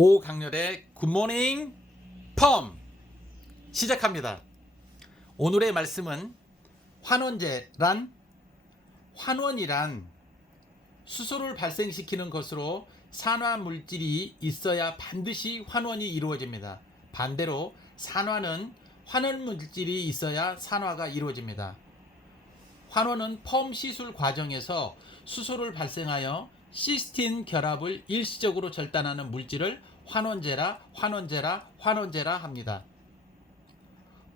오강렬의 굿모닝 펌 시작합니다. 오늘의 말씀은 환원제란 환원이란 수소를 발생시키는 것으로 산화 물질이 있어야 반드시 환원이 이루어집니다. 반대로 산화는 환원 물질이 있어야 산화가 이루어집니다. 환원은 펌 시술 과정에서 수소를 발생하여 시스틴 결합을 일시적으로 절단하는 물질을 환원제라 환원제라 환원제라 합니다.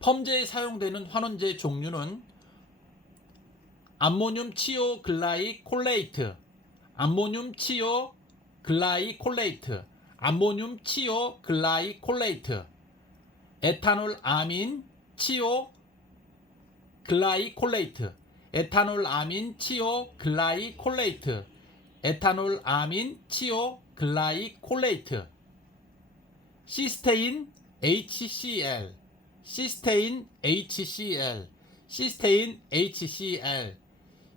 펌제에 사용되는 환원제 종류는 암모늄 치오 글라이 콜레이트, 암모늄 치오 글라이 콜레이트, 암모늄 치오 글라이 콜레이트, 에탄올 아민 치오 글라이 콜레이트, 에탄올 아민 치오 글라이 콜레이트, 에탄올 아민 치오 글라이 콜레이트, 시스테인 HCl, 시스테인 HCl, 시스테인 HCl,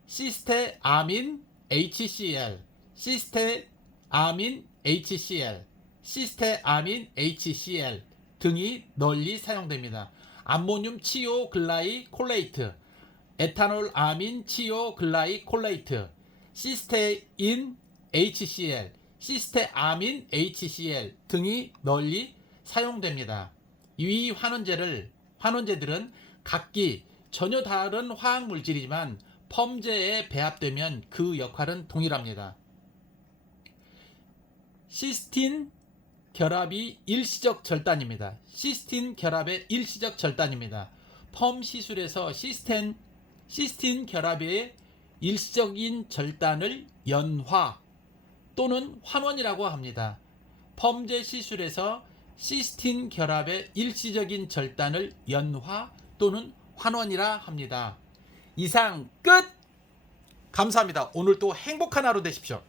시스테 아민 HCl, 시스테 아민 HCl, 시스테 아민 HCl 등이 널리 사용됩니다. 암모늄 치오 글라이 콜레이트, 에탄올 아민 치오 글라이 콜레이트, 시스테인 HCl, 시스테아민 HCl 등이 널리 사용됩니다. 이 환원제를 환원제들은 각기 전혀 다른 화학 물질이지만 펌제에 배합되면 그 역할은 동일합니다. 시스틴 결합이 일시적 절단입니다. 시스틴 결합의 일시적 절단입니다. 펌 시술에서 시스텐 시스틴 결합의 일시적인 절단을 연화 또는 환원이라고 합니다. 펌제 시술에서 시스틴 결합의 일시적인 절단을 연화 또는 환원이라 합니다. 이상 끝! 감사합니다. 오늘도 행복한 하루 되십시오.